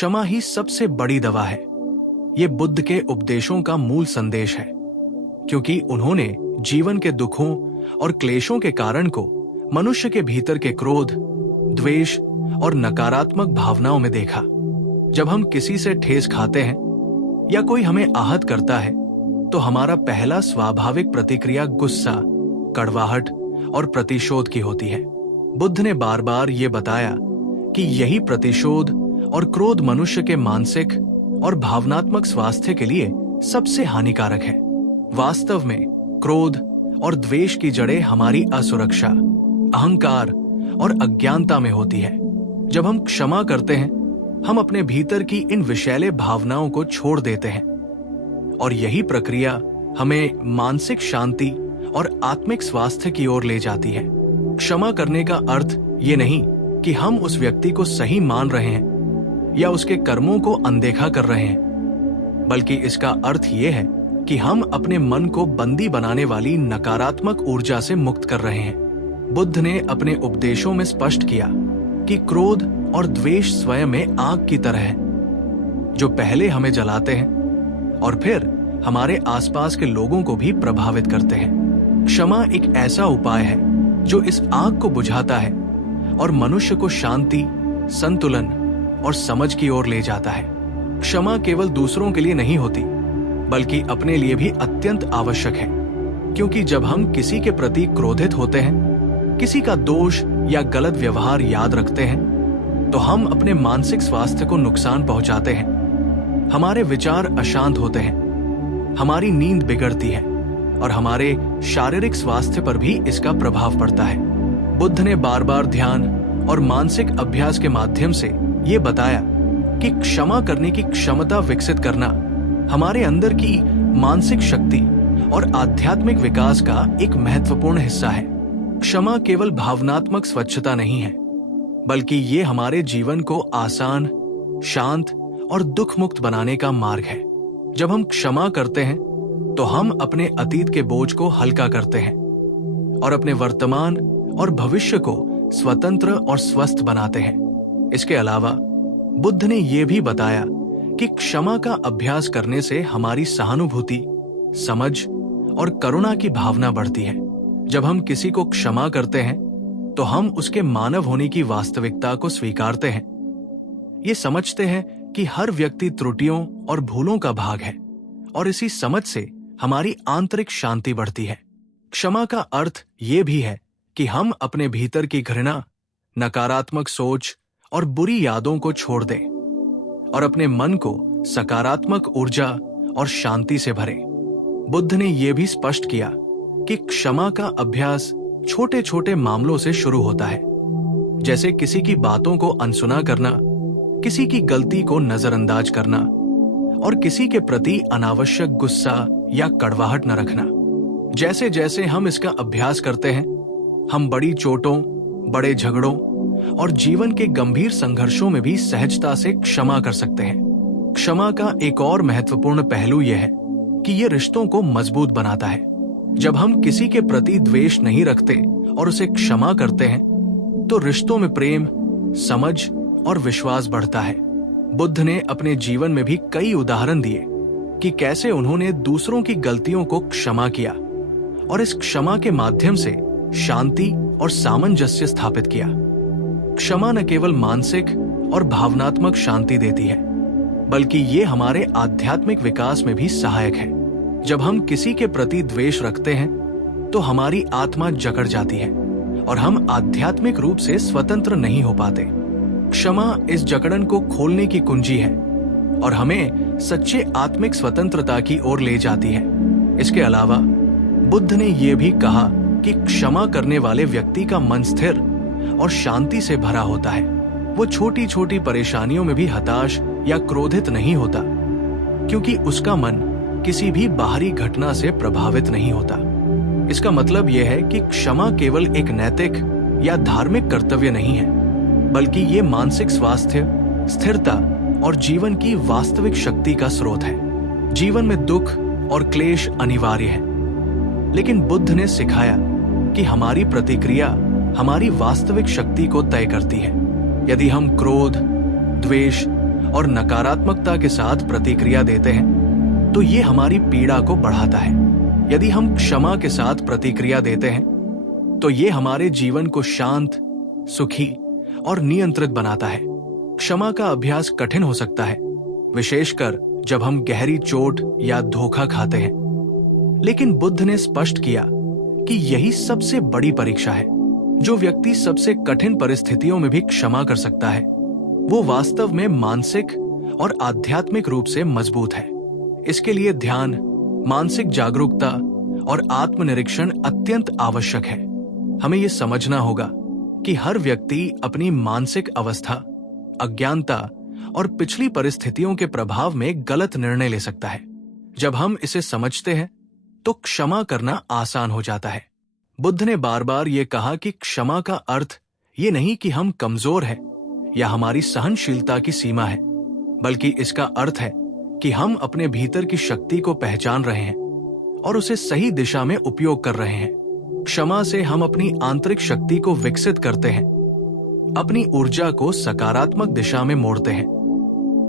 क्षमा ही सबसे बड़ी दवा है। ये बुद्ध के उपदेशों का मूल संदेश है, क्योंकि उन्होंने जीवन के दुखों और क्लेशों के कारण को मनुष्य के भीतर के क्रोध, द्वेष और नकारात्मक भावनाओं में देखा। जब हम किसी से ठेस खाते हैं या कोई हमें आहत करता है, तो हमारा पहला स्वाभाविक प्रतिक्रिया गुस्सा, कड़वाहट और प्रतिशोध की होती है। बुद्ध ने बार बार ये बताया कि यही प्रतिशोध और क्रोध मनुष्य के मानसिक और भावनात्मक स्वास्थ्य के लिए सबसे हानिकारक है। वास्तव में क्रोध और द्वेष की जड़ें हमारी असुरक्षा, अहंकार और अज्ञानता में होती है। जब हम क्षमा करते हैं, हम अपने भीतर की इन विषैले भावनाओं को छोड़ देते हैं, और यही प्रक्रिया हमें मानसिक शांति और आत्मिक स्वास्थ्य की ओर ले जाती है। क्षमा करने का अर्थ ये नहीं कि हम उस व्यक्ति को सही मान रहे हैं या उसके कर्मों को अनदेखा कर रहे हैं, बल्कि इसका अर्थ ये है कि हम अपने मन को बंदी बनाने वाली नकारात्मक ऊर्जा से मुक्त कर रहे हैं। बुद्ध ने अपने उपदेशों में स्पष्ट किया कि क्रोध और द्वेष स्वयं में आग की तरह है, जो पहले हमें जलाते हैं और फिर हमारे आसपास के लोगों को भी प्रभावित करते हैं। क्षमा एक ऐसा उपाय है जो इस आग को बुझाता है और मनुष्य को शांति, संतुलन और समझ की ओर ले जाता है। क्षमा केवल दूसरों के लिए नहीं होती, बल्कि अपने लिए भी अत्यंत आवश्यक है, क्योंकि जब हम किसी के प्रति क्रोधित होते हैं, किसी का दोष या गलत व्यवहार याद रखते हैं, तो हम अपने मानसिक स्वास्थ्य को नुकसान पहुंचाते हैं। हमारे विचार अशांत होते हैं, हमारी नींद बिगड़ती है और हमारे शारीरिक स्वास्थ्य पर भी इसका प्रभाव पड़ता है। बुद्ध ने बार बार ध्यान और मानसिक अभ्यास के माध्यम से ये बताया कि क्षमा करने की क्षमता विकसित करना हमारे अंदर की मानसिक शक्ति और आध्यात्मिक विकास का एक महत्वपूर्ण हिस्सा है। क्षमा केवल भावनात्मक स्वच्छता नहीं है, बल्कि ये हमारे जीवन को आसान, शांत और दुख मुक्त बनाने का मार्ग है। जब हम क्षमा करते हैं, तो हम अपने अतीत के बोझ को हल्का करते हैं और अपने वर्तमान और भविष्य को स्वतंत्र और स्वस्थ बनाते हैं। इसके अलावा बुद्ध ने यह भी बताया कि क्षमा का अभ्यास करने से हमारी सहानुभूति, समझ और करुणा की भावना बढ़ती है। जब हम किसी को क्षमा करते हैं, तो हम उसके मानव होने की वास्तविकता को स्वीकारते हैं। ये समझते हैं कि हर व्यक्ति त्रुटियों और भूलों का भाग है, और इसी समझ से हमारी आंतरिक शांति बढ़ती है। क्षमा का अर्थ ये भी है कि हम अपने भीतर की घृणा, नकारात्मक सोच और बुरी यादों को छोड़ दें और अपने मन को सकारात्मक ऊर्जा और शांति से भरें। बुद्ध ने यह भी स्पष्ट किया कि क्षमा का अभ्यास छोटे छोटे मामलों से शुरू होता है, जैसे किसी की बातों को अनसुना करना, किसी की गलती को नजरअंदाज करना और किसी के प्रति अनावश्यक गुस्सा या कड़वाहट न रखना। जैसे जैसे हम इसका अभ्यास करते हैं, हम बड़ी चोटों, बड़े झगड़ों और जीवन के गंभीर संघर्षों में भी सहजता से क्षमा कर सकते हैं। क्षमा का एक और महत्वपूर्ण पहलू यह है कि यह रिश्तों को मजबूत बनाता है। जब हम किसी के प्रति द्वेष नहीं रखते और उसे क्षमा करते हैं, तो रिश्तों में प्रेम, समझ और विश्वास बढ़ता है। बुद्ध ने अपने जीवन में भी कई उदाहरण दिए कि कैसे उन्होंने दूसरों की गलतियों को क्षमा किया और इस क्षमा के माध्यम से शांति और सामंजस्य स्थापित किया। क्षमा न केवल मानसिक और भावनात्मक शांति देती है, बल्कि ये हमारे आध्यात्मिक विकास में भी सहायक है। जब हम किसी के प्रति द्वेष रखते हैं, तो हमारी आत्मा जकड़ जाती है और हम आध्यात्मिक रूप से स्वतंत्र नहीं हो पाते। क्षमा इस जकड़न को खोलने की कुंजी है और हमें सच्चे आत्मिक स्वतंत्रता की ओर ले जाती है। इसके अलावा बुद्ध ने यह भी कहा कि क्षमा करने वाले व्यक्ति का मन स्थिर और शांति से भरा होता है। वो छोटी छोटी परेशानियों में भी हताश या क्रोधित नहीं होता, क्योंकि उसका मन किसी भी बाहरी घटना से प्रभावित नहीं होता। इसका मतलब यह है कि क्षमा केवल एक नैतिक या धार्मिक कर्तव्य नहीं है, बल्कि ये मानसिक स्वास्थ्य, स्थिरता और जीवन की वास्तविक शक्ति का स्रोत है। जीवन में दुख और क्लेश अनिवार्य है, लेकिन बुद्ध ने सिखाया कि हमारी प्रतिक्रिया हमारी वास्तविक शक्ति को तय करती है। यदि हम क्रोध, द्वेष और नकारात्मकता के साथ प्रतिक्रिया देते हैं तो ये हमारी पीड़ा को बढ़ाता है। यदि हम क्षमा के साथ प्रतिक्रिया देते हैं तो ये हमारे जीवन को शांत, सुखी और नियंत्रित बनाता है। क्षमा का अभ्यास कठिन हो सकता है, विशेषकर जब हम गहरी चोट या धोखा खाते हैं, लेकिन बुद्ध ने स्पष्ट किया कि यही सबसे बड़ी परीक्षा है। जो व्यक्ति सबसे कठिन परिस्थितियों में भी क्षमा कर सकता है वो वास्तव में मानसिक और आध्यात्मिक रूप से मजबूत है। इसके लिए ध्यान, मानसिक जागरूकता और आत्मनिरीक्षण अत्यंत आवश्यक है। हमें यह समझना होगा कि हर व्यक्ति अपनी मानसिक अवस्था, अज्ञानता और पिछली परिस्थितियों के प्रभाव में गलत निर्णय ले सकता है। जब हम इसे समझते हैं तो क्षमा करना आसान हो जाता है। बुद्ध ने बार बार ये कहा कि क्षमा का अर्थ ये नहीं कि हम कमजोर हैं या हमारी सहनशीलता की सीमा है, बल्कि इसका अर्थ है कि हम अपने भीतर की शक्ति को पहचान रहे हैं और उसे सही दिशा में उपयोग कर रहे हैं। क्षमा से हम अपनी आंतरिक शक्ति को विकसित करते हैं, अपनी ऊर्जा को सकारात्मक दिशा में मोड़ते हैं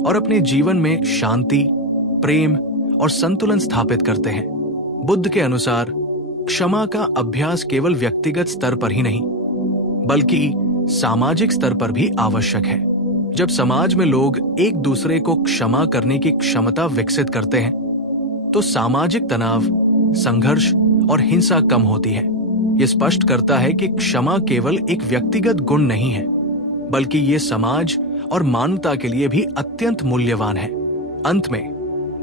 और अपने जीवन में शांति, प्रेम और संतुलन स्थापित करते हैं। बुद्ध के अनुसार क्षमा का अभ्यास केवल व्यक्तिगत स्तर पर ही नहीं बल्कि सामाजिक स्तर पर भी आवश्यक है। जब समाज में लोग एक दूसरे को क्षमा करने की क्षमता विकसित करते हैं तो सामाजिक तनाव, संघर्ष और हिंसा कम होती है। यह स्पष्ट करता है कि क्षमा केवल एक व्यक्तिगत गुण नहीं है, बल्कि ये समाज और मानवता के लिए भी अत्यंत मूल्यवान है। अंत में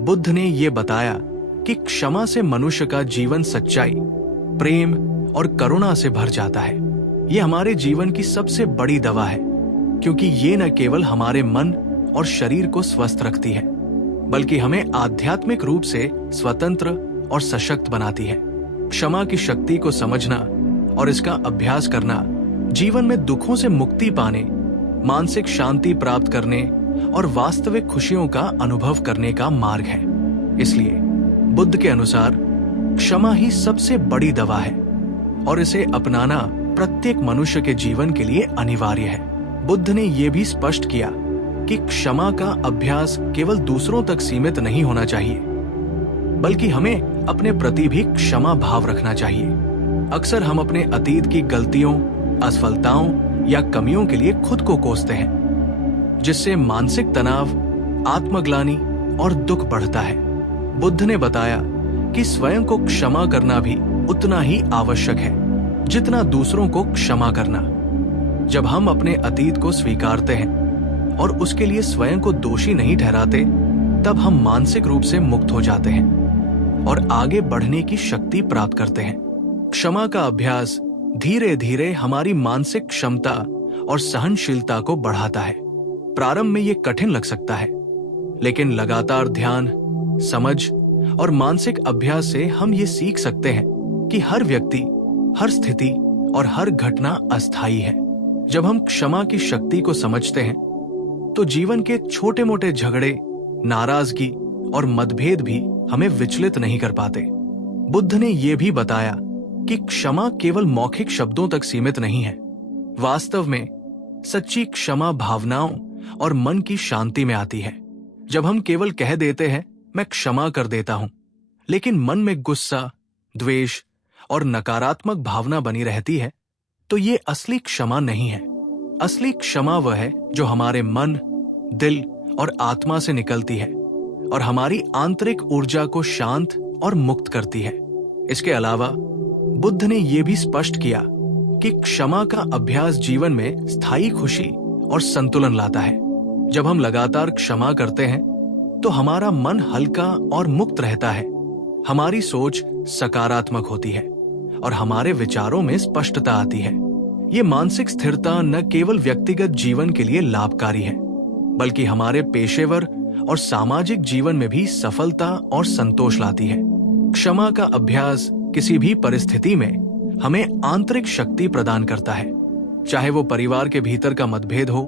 बुद्ध ने यह बताया कि क्षमा से मनुष्य का जीवन सच्चाई, प्रेम और करुणा से भर जाता है। यह हमारे जीवन की सबसे बड़ी दवा है, क्योंकि ये न केवल हमारे मन और शरीर को स्वस्थ रखती है, बल्कि हमें आध्यात्मिक रूप से स्वतंत्र और सशक्त बनाती है। क्षमा की शक्ति को समझना और इसका अभ्यास करना जीवन में दुखों से मुक्ति पाने, मानसिक शांति प्राप्त करने और वास्तविक खुशियों का अनुभव करने का मार्ग है। इसलिए बुद्ध के अनुसार क्षमा ही सबसे बड़ी दवा है और इसे अपनाना प्रत्येक मनुष्य के जीवन के लिए अनिवार्य है। बुद्ध ने यह भी स्पष्ट किया कि क्षमा का अभ्यास केवल दूसरों तक सीमित नहीं होना चाहिए, बल्कि हमें अपने प्रति भी क्षमा भाव रखना चाहिए। अक्सर हम अपने अतीत की गलतियों, असफलताओं या कमियों के लिए खुद को कोसते हैं, जिससे मानसिक तनाव, आत्मग्लानि और दुख बढ़ता है। बुद्ध ने बताया कि स्वयं को क्षमा करना भी उतना ही आवश्यक है जितना दूसरों को क्षमा करना। जब हम अपने अतीत को स्वीकारते हैं और उसके लिए स्वयं को दोषी नहीं ठहराते, तब हम मानसिक रूप से मुक्त हो जाते हैं और आगे बढ़ने की शक्ति प्राप्त करते हैं। क्षमा का अभ्यास धीरे धीरे हमारी मानसिक क्षमता और सहनशीलता को बढ़ाता है। प्रारंभ में यह कठिन लग सकता है, लेकिन लगातार ध्यान, समझ और मानसिक अभ्यास से हम ये सीख सकते हैं कि हर व्यक्ति, हर स्थिति और हर घटना अस्थायी है। जब हम क्षमा की शक्ति को समझते हैं तो जीवन के छोटे मोटे झगड़े, नाराजगी और मतभेद भी हमें विचलित नहीं कर पाते। बुद्ध ने यह भी बताया कि क्षमा केवल मौखिक शब्दों तक सीमित नहीं है। वास्तव में सच्ची क्षमा भावनाओं और मन की शांति में आती है। जब हम केवल कह देते हैं मैं क्षमा कर देता हूं, लेकिन मन में गुस्सा, द्वेष और नकारात्मक भावना बनी रहती है, तो ये असली क्षमा नहीं है। असली क्षमा वह है जो हमारे मन, दिल और आत्मा से निकलती है और हमारी आंतरिक ऊर्जा को शांत और मुक्त करती है। इसके अलावा बुद्ध ने यह भी स्पष्ट किया कि क्षमा का अभ्यास जीवन में स्थायी खुशी और संतुलन लाता है। जब हम लगातार क्षमा करते हैं तो हमारा मन हल्का और मुक्त रहता है, हमारी सोच सकारात्मक होती है और हमारे विचारों में स्पष्टता आती है। ये मानसिक स्थिरता न केवल व्यक्तिगत जीवन के लिए लाभकारी है, बल्कि हमारे पेशेवर और सामाजिक जीवन में भी सफलता और संतोष लाती है। क्षमा का अभ्यास किसी भी परिस्थिति में हमें आंतरिक शक्ति प्रदान करता है, चाहे वो परिवार के भीतर का मतभेद हो,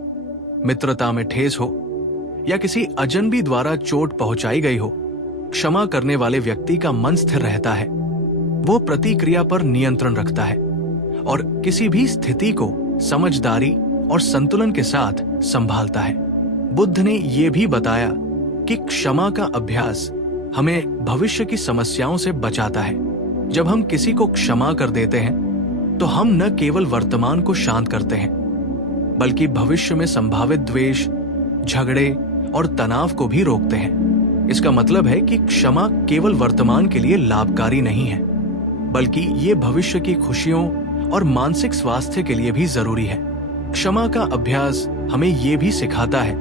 मित्रता में ठेस हो या किसी अजनबी द्वारा चोट पहुंचाई गई हो। क्षमा करने वाले व्यक्ति का मन स्थिर रहता है, वो प्रतिक्रिया पर नियंत्रण रखता है और किसी भी स्थिति को समझदारी और संतुलन के साथ संभालता है। बुद्ध ने ये भी बताया कि क्षमा का अभ्यास हमें भविष्य की समस्याओं से बचाता है। जब हम किसी को क्षमा कर देते हैं तो हम न केवल वर्तमान को शांत करते हैं बल्कि भविष्य में संभावित द्वेष, झगड़े और तनाव को भी रोकते हैं। इसका मतलब है कि क्षमा केवल वर्तमान के लिए लाभकारी नहीं है बल्कि ये भविष्य की खुशियों और मानसिक स्वास्थ्य के लिए भी जरूरी है। क्षमा का अभ्यास हमें ये भी सिखाता है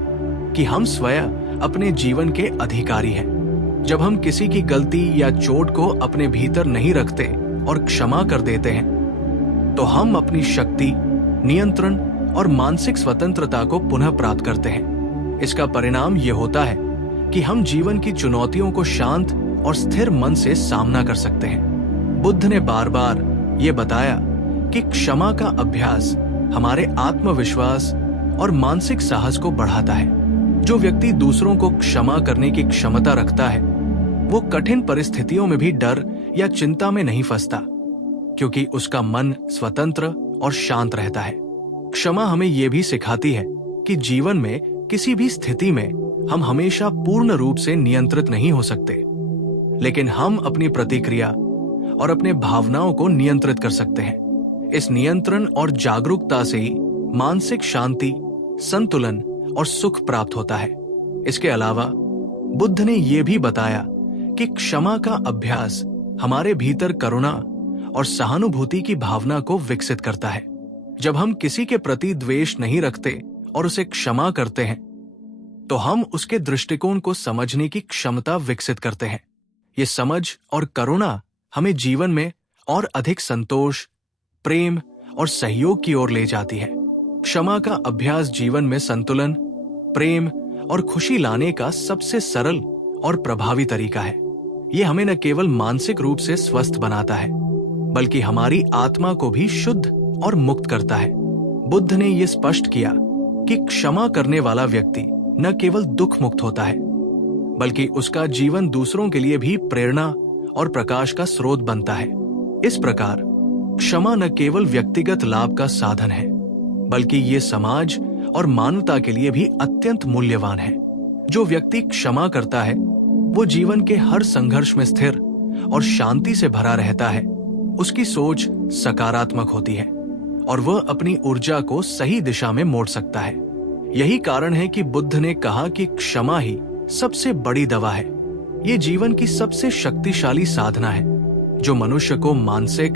कि हम स्वयं अपने जीवन के अधिकारी हैं। जब हम किसी की गलती या चोट को अपने भीतर नहीं रखते और क्षमा कर देते हैं तो हम अपनी शक्ति, नियंत्रण और मानसिक स्वतंत्रता को पुनः प्राप्त करते हैं। इसका परिणाम यह होता है कि हम जीवन की चुनौतियों को शांत और स्थिर मन से सामना कर सकते हैं। बुद्ध ने बार बार ये बताया कि क्षमा का अभ्यास हमारे आत्मविश्वास और मानसिक साहस को बढ़ाता है। जो व्यक्ति दूसरों को क्षमा करने की क्षमता रखता है वो कठिन परिस्थितियों में भी डर या चिंता में नहीं फंसता क्योंकि उसका मन स्वतंत्र और शांत रहता है। क्षमा हमें यह भी सिखाती है कि जीवन में किसी भी स्थिति में हम हमेशा पूर्ण रूप से नियंत्रित नहीं हो सकते, लेकिन हम अपनी प्रतिक्रिया और अपने भावनाओं को नियंत्रित कर सकते हैं। इस नियंत्रण और जागरूकता से ही मानसिक शांति, संतुलन और सुख प्राप्त होता है। इसके अलावा बुद्ध ने यह भी बताया कि क्षमा का अभ्यास हमारे भीतर करुणा और सहानुभूति की भावना को विकसित करता है। जब हम किसी के प्रति द्वेष नहीं रखते और उसे क्षमा करते हैं तो हम उसके दृष्टिकोण को समझने की क्षमता विकसित करते हैं। ये समझ और करुणा हमें जीवन में और अधिक संतोष, प्रेम और सहयोग की ओर ले जाती है। क्षमा का अभ्यास जीवन में संतुलन, प्रेम और खुशी लाने का सबसे सरल और प्रभावी तरीका है। ये हमें न केवल मानसिक रूप से स्वस्थ बनाता है बल्कि हमारी आत्मा को भी शुद्ध और मुक्त करता है। बुद्ध ने यह स्पष्ट किया कि क्षमा करने वाला व्यक्ति न केवल दुख मुक्त होता है बल्कि उसका जीवन दूसरों के लिए भी प्रेरणा और प्रकाश का स्रोत बनता है। इस प्रकार क्षमा न केवल व्यक्तिगत लाभ का साधन है बल्कि ये समाज और मानवता के लिए भी अत्यंत मूल्यवान है। जो व्यक्ति क्षमा करता है वो जीवन के हर संघर्ष में स्थिर और शांति से भरा रहता है। उसकी सोच सकारात्मक होती है और वह अपनी ऊर्जा को सही दिशा में मोड़ सकता है। यही कारण है कि बुद्ध ने कहा कि क्षमा ही सबसे बड़ी दवा है। ये जीवन की सबसे शक्तिशाली साधना है जो मनुष्य को मानसिक,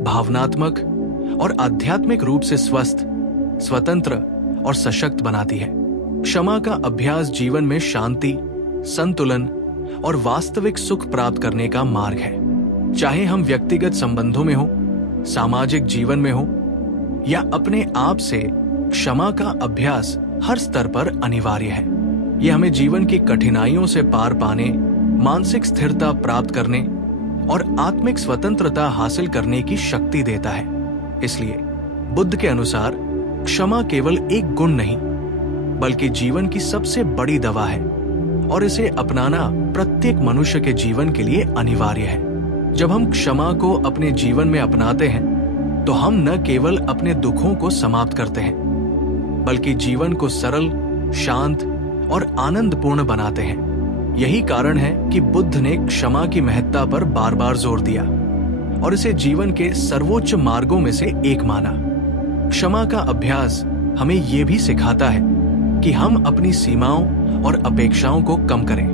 भावनात्मक और आध्यात्मिक रूप से स्वस्थ, स्वतंत्र और सशक्त बनाती है। क्षमा का अभ्यास जीवन में शांति, संतुलन और वास्तविक सुख प्राप्त करने का मार्ग है। चाहे हम व्यक्तिगत संबंधों में हो, सामाजिक जीवन में हो या अपने आप से, क्षमा का अभ्यास हर स्तर पर अनिवार्य है। यह हमें जीवन की कठिनाइयों से पार पाने, मानसिक स्थिरता प्राप्त करने और आत्मिक स्वतंत्रता हासिल करने की शक्ति देता है। इसलिए बुद्ध के अनुसार क्षमा केवल एक गुण नहीं बल्कि जीवन की सबसे बड़ी दवा है और इसे अपनाना प्रत्येक मनुष्य के जीवन के लिए अनिवार्य है। जब हम क्षमा को अपने जीवन में अपनाते हैं तो हम न केवल अपने दुखों को समाप्त करते हैं बल्कि जीवन को सरल, शांत और आनंदपूर्ण बनाते हैं। यही कारण है कि बुद्ध ने क्षमा की महत्ता पर बार बार जोर दिया और इसे जीवन के सर्वोच्च मार्गों में से एक माना। क्षमा का अभ्यास हमें यह भी सिखाता है कि हम अपनी सीमाओं और अपेक्षाओं को कम करें।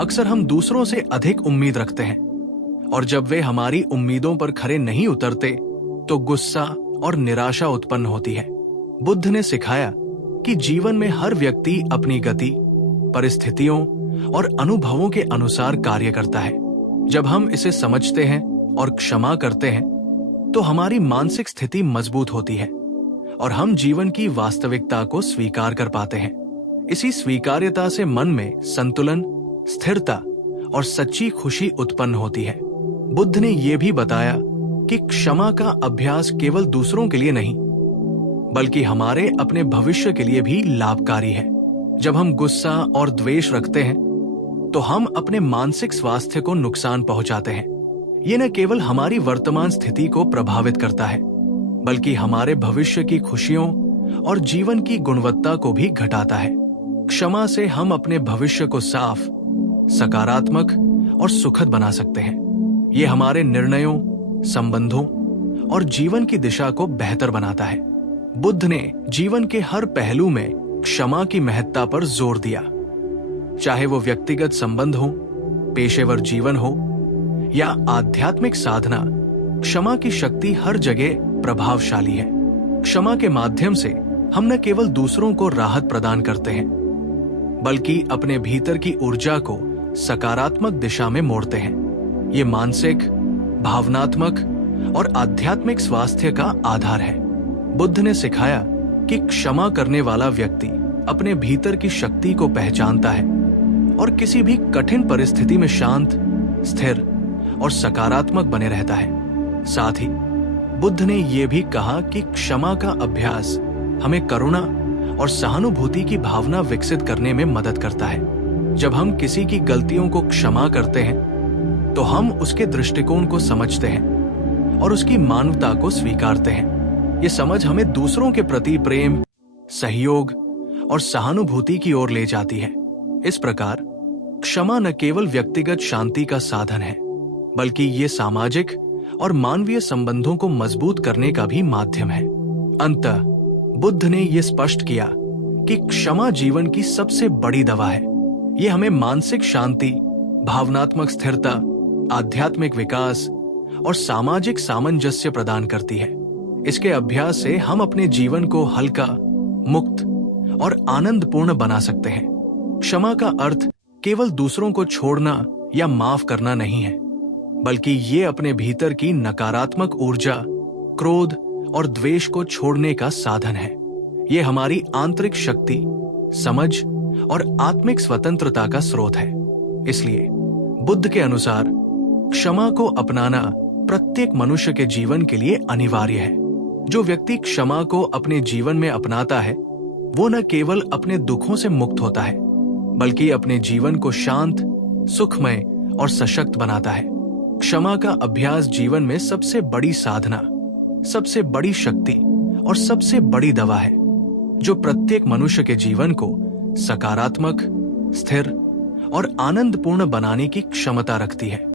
अक्सर हम दूसरों से अधिक उम्मीद रखते हैं और जब वे हमारी उम्मीदों पर खरे नहीं उतरते तो गुस्सा और निराशा उत्पन्न होती है। बुद्ध ने सिखाया कि जीवन में हर व्यक्ति अपनी गति, परिस्थितियों और अनुभवों के अनुसार कार्य करता है। जब हम इसे समझते हैं और क्षमा करते हैं तो हमारी मानसिक स्थिति मजबूत होती है और हम जीवन की वास्तविकता को स्वीकार कर पाते हैं। इसी स्वीकार्यता से मन में संतुलन, स्थिरता और सच्ची खुशी उत्पन्न होती है। बुद्ध ने यह भी बताया कि क्षमा का अभ्यास केवल दूसरों के लिए नहीं बल्कि हमारे अपने भविष्य के लिए भी लाभकारी है। जब हम गुस्सा और द्वेष रखते हैं तो हम अपने मानसिक स्वास्थ्य को नुकसान पहुंचाते हैं। ये न केवल हमारी वर्तमान स्थिति को प्रभावित करता है बल्कि हमारे भविष्य की खुशियों और जीवन की गुणवत्ता को भी घटाता है। क्षमा से हम अपने भविष्य को साफ, सकारात्मक और सुखद बना सकते हैं। ये हमारे निर्णयों, संबंधों और जीवन की दिशा को बेहतर बनाता है। बुद्ध ने जीवन के हर पहलू में क्षमा की महत्ता पर जोर दिया। चाहे वो व्यक्तिगत संबंध हो, पेशेवर जीवन हो या आध्यात्मिक साधना, क्षमा की शक्ति हर जगह प्रभावशाली है। क्षमा के माध्यम से हम न केवल दूसरों को राहत प्रदान करते हैं, बल्कि अपने भीतर की ऊर्जा को सकारात्मक दिशा में मोड़ते हैं। ये मानसिक, भावनात्मक और आध्यात्मिक स्वास्थ्य का आधार है। बुद्ध ने सिखाया कि क्षमा करने वाला व्यक्ति अपने भीतर की शक्ति को पहचानता है और किसी भी कठिन परिस्थिति में शांत, स्थिर और सकारात्मक बने रहता है। साथ ही बुद्ध ने यह भी कहा कि क्षमा का अभ्यास हमें करुणा और सहानुभूति की भावना विकसित करने में मदद करता है। जब हम किसी की गलतियों को क्षमा करते हैं, तो हम उसके दृष्टिकोण को समझते हैं और उसकी मानवता को स्वीकारते हैं। ये समझ हमें दूसरों के प्रति प्रेम, सहयोग और सहानुभूति की ओर ले जाती है। इस प्रकार क्षमा न केवल व्यक्तिगत शांति का साधन है, बल्कि ये सामाजिक और मानवीय संबंधों को मजबूत करने का भी माध्यम है। अंततः बुद्ध ने यह स्पष्ट किया कि क्षमा जीवन की सबसे बड़ी दवा है। ये हमें मानसिक शांति, भावनात्मक स्थिरता, आध्यात्मिक विकास और सामाजिक सामंजस्य प्रदान करती है। इसके अभ्यास से हम अपने जीवन को हल्का, मुक्त और आनंदपूर्ण बना सकते हैं। क्षमा का अर्थ केवल दूसरों को छोड़ना या माफ करना नहीं है, बल्कि ये अपने भीतर की नकारात्मक ऊर्जा, क्रोध और द्वेष को छोड़ने का साधन है। ये हमारी आंतरिक शक्ति, समझ और आत्मिक स्वतंत्रता का स्रोत है। इसलिए बुद्ध के अनुसार क्षमा को अपनाना प्रत्येक मनुष्य के जीवन के लिए अनिवार्य है। जो व्यक्ति क्षमा को अपने जीवन में अपनाता है, वो न केवल अपने दुखों से मुक्त होता है, बल्कि अपने जीवन को शांत, सुखमय और सशक्त बनाता है। क्षमा का अभ्यास जीवन में सबसे बड़ी साधना, सबसे बड़ी शक्ति और सबसे बड़ी दवा है, जो प्रत्येक मनुष्य के जीवन को सकारात्मक, स्थिर और आनंदपूर्ण बनाने की क्षमता रखती है।